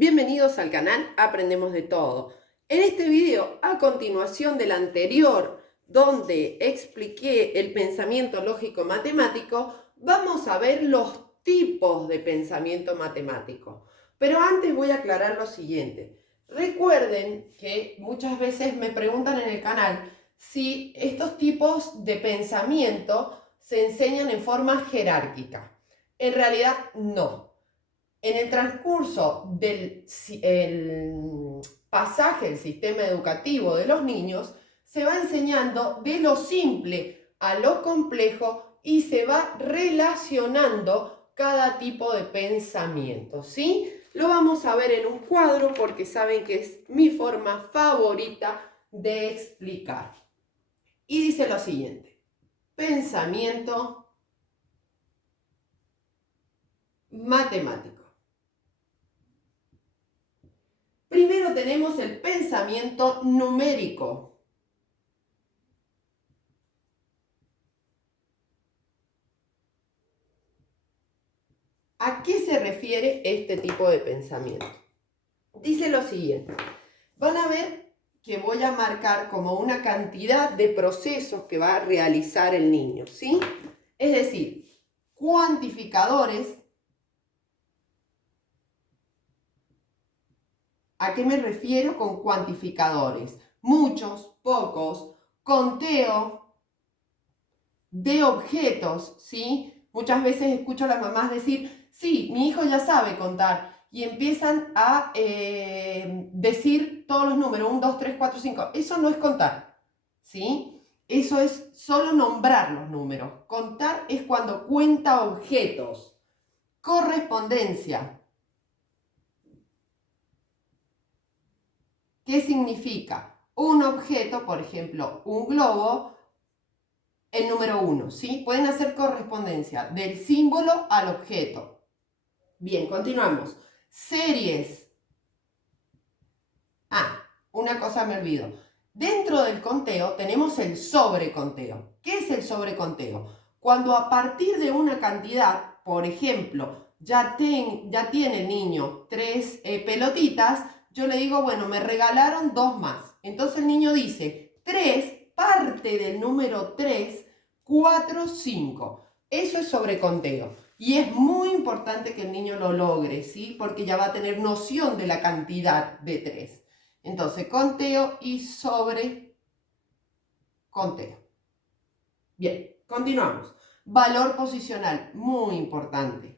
Bienvenidos al canal Aprendemos de Todo. En este video, a continuación del anterior, donde expliqué el pensamiento lógico-matemático, vamos a ver los tipos de pensamiento matemático. Pero antes voy a aclarar lo siguiente. Recuerden que muchas veces me preguntan en el canal si estos tipos de pensamiento se enseñan en forma jerárquica. En realidad, no. En el transcurso del pasaje del sistema educativo de los niños, se va enseñando de lo simple a lo complejo y se va relacionando cada tipo de pensamiento, ¿sí? Lo vamos a ver en un cuadro porque saben que es mi forma favorita de explicar. Y dice lo siguiente: pensamiento matemático. Primero tenemos el pensamiento numérico. ¿A qué se refiere este tipo de pensamiento? Dice lo siguiente. Van a ver que voy a marcar como una cantidad de procesos que va a realizar el niño, ¿sí? Es decir, cuantificadores. ¿A qué me refiero con cuantificadores? Muchos, pocos, conteo de objetos, ¿sí? Muchas veces escucho a las mamás decir, sí, mi hijo ya sabe contar, y empiezan a decir todos los números, 1, 2, 3, 4, 5. Eso no es contar, ¿sí? Eso es solo nombrar los números. Contar es cuando cuenta objetos. Correspondencia. ¿Qué significa? Un objeto, por ejemplo, un globo, el número 1, ¿sí? Pueden hacer correspondencia del símbolo al objeto. Bien, continuamos. Series. Una cosa me olvido. Dentro del conteo tenemos el sobreconteo. ¿Qué es el sobreconteo? Cuando a partir de una cantidad, por ejemplo, ya tiene el niño 3 pelotitas, yo le digo, bueno, me regalaron 2 más. Entonces el niño dice, 3 parte del número 3, 4, 5. Eso es sobreconteo. Y es muy importante que el niño lo logre, ¿sí? Porque ya va a tener noción de la cantidad de 3. Entonces, conteo y sobreconteo. Bien, continuamos. Valor posicional, muy importante.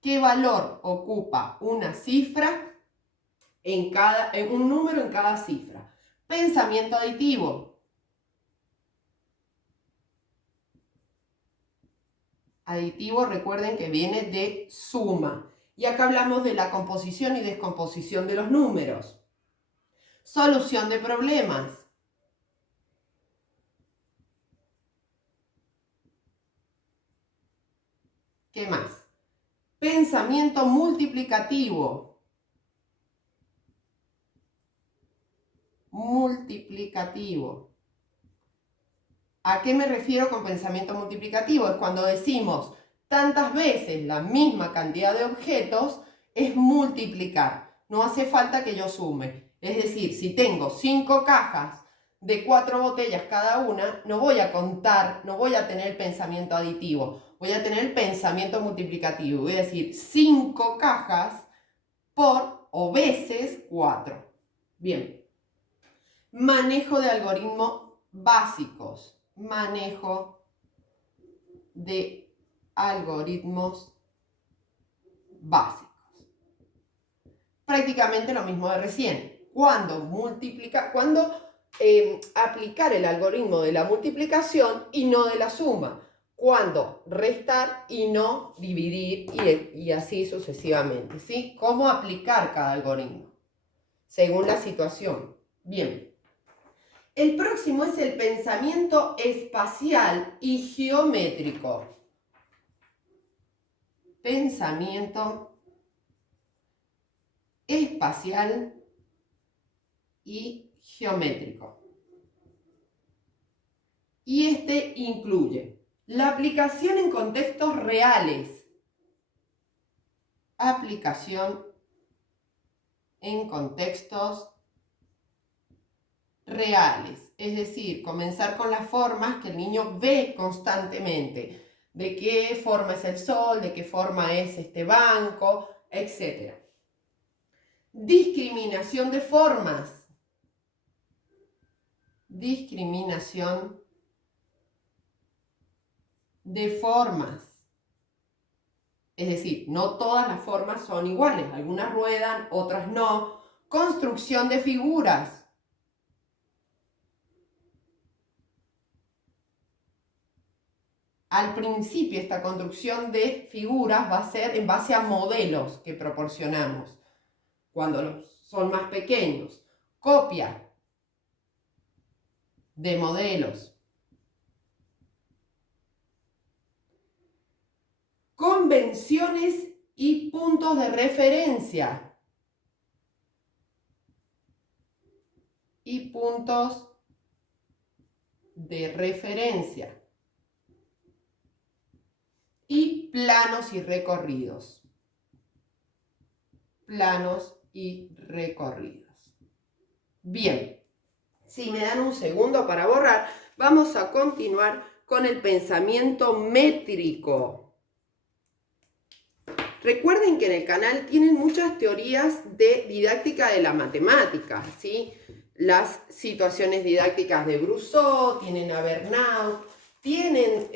¿Qué valor ocupa una cifra en un número en cada cifra? Pensamiento aditivo. Aditivo, recuerden que viene de suma. Y acá hablamos de la composición y descomposición de los números. Solución de problemas. ¿Qué más? Pensamiento multiplicativo. Multiplicativo. ¿A qué me refiero con pensamiento multiplicativo? Es cuando decimos tantas veces la misma cantidad de objetos, es multiplicar. No hace falta que yo sume. Es decir, si tengo 5 cajas de 4 botellas cada una, no voy a contar, no voy a tener pensamiento aditivo. Voy a tener pensamiento multiplicativo. Voy a decir 5 cajas por o veces 4. Bien. Manejo de algoritmos básicos. Manejo de algoritmos básicos. Prácticamente lo mismo de recién. Cuando aplicar el algoritmo de la multiplicación y no de la suma. Cuando restar y no dividir y así sucesivamente, ¿sí? ¿Cómo aplicar cada algoritmo? Según la situación. Bien. El próximo es el pensamiento espacial y geométrico. Pensamiento espacial y geométrico. Y este incluye La aplicación en contextos reales. Aplicación en contextos reales. Es decir, comenzar con las formas que el niño ve constantemente. De qué forma es el sol, de qué forma es este banco, etc. Discriminación de formas. Discriminación de formas. Es decir, no todas las formas son iguales. Algunas ruedan, otras no. Construcción de figuras. Al principio esta construcción de figuras va a ser en base a modelos que proporcionamos cuando son más pequeños. Copia de modelos. Convenciones y puntos de referencia. Y puntos de referencia. Y planos y recorridos. Planos y recorridos. Bien, si me dan un segundo para borrar, vamos a continuar con el pensamiento métrico. Recuerden que en el canal tienen muchas teorías de didáctica de la matemática, ¿sí? Las situaciones didácticas de Brousseau, tienen a Bernau, tienen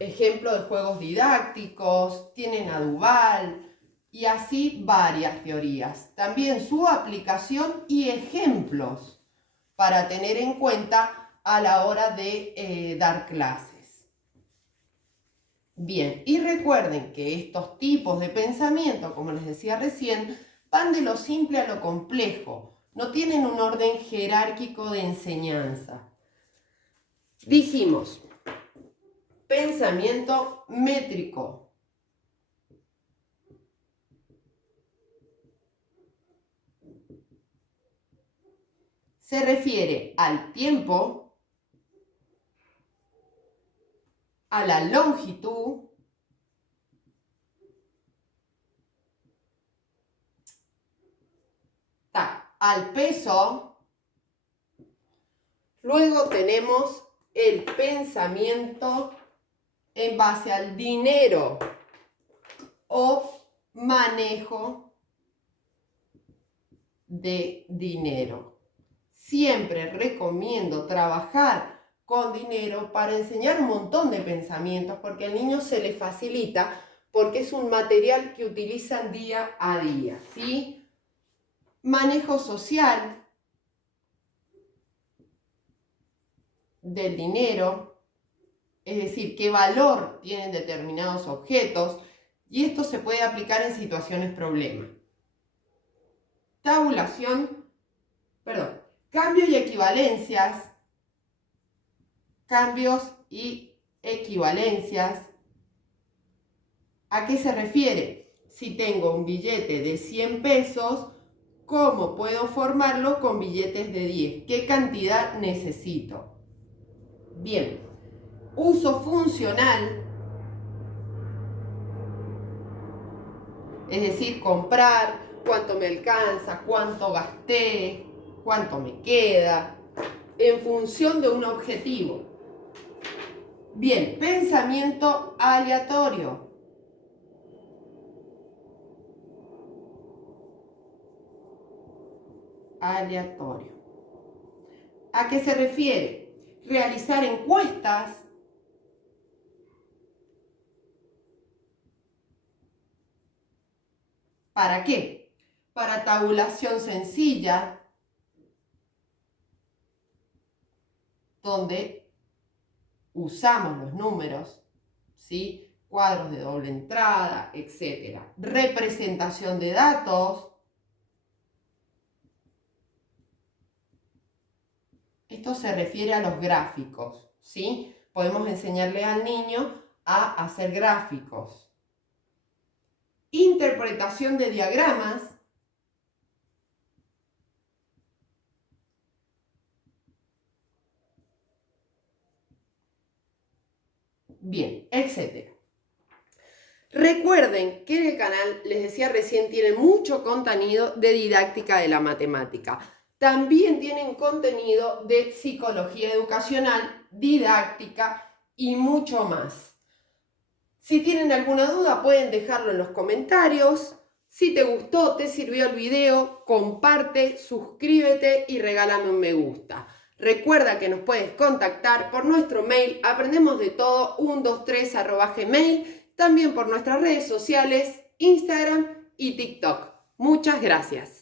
ejemplos de juegos didácticos, tienen a Duval y así varias teorías. También su aplicación y ejemplos para tener en cuenta a la hora de dar clases. Bien, y recuerden que estos tipos de pensamiento, como les decía recién, van de lo simple a lo complejo. No tienen un orden jerárquico de enseñanza. Dijimos, pensamiento métrico. Se refiere al tiempo, a la longitud, al peso. Luego tenemos el pensamiento en base al dinero o manejo de dinero. Siempre recomiendo trabajar con dinero para enseñar un montón de pensamientos porque al niño se le facilita porque es un material que utilizan día a día, ¿sí? Manejo social del dinero, es decir, qué valor tienen determinados objetos, y esto se puede aplicar en situaciones problema. Cambio y equivalencias, cambios y equivalencias. ¿A qué se refiere? Si tengo un billete de 100 pesos, ¿cómo puedo formarlo con billetes de 10? ¿Qué cantidad necesito? Bien, uso funcional, es decir, comprar, cuánto me alcanza, cuánto gasté, cuánto me queda, en función de un objetivo. Bien, pensamiento aleatorio. Aleatorio. ¿A qué se refiere? Realizar encuestas ¿para qué? Para tabulación sencilla, donde usamos los números, ¿sí? Cuadros de doble entrada, etc. Representación de datos. Esto se refiere a los gráficos, ¿sí? Podemos enseñarle al niño a hacer gráficos. Interpretación de diagramas. bien, etc. Recuerden que en el canal, les decía recién, tienen mucho contenido de didáctica de la matemática. También tienen contenido de psicología educacional, didáctica y mucho más. Si tienen alguna duda pueden dejarlo en los comentarios. Si te gustó, te sirvió el video, comparte, suscríbete y regálame un me gusta. Recuerda que nos puedes contactar por nuestro mail aprendemosdetodo123@gmail.com, también por nuestras redes sociales, Instagram y TikTok. Muchas gracias.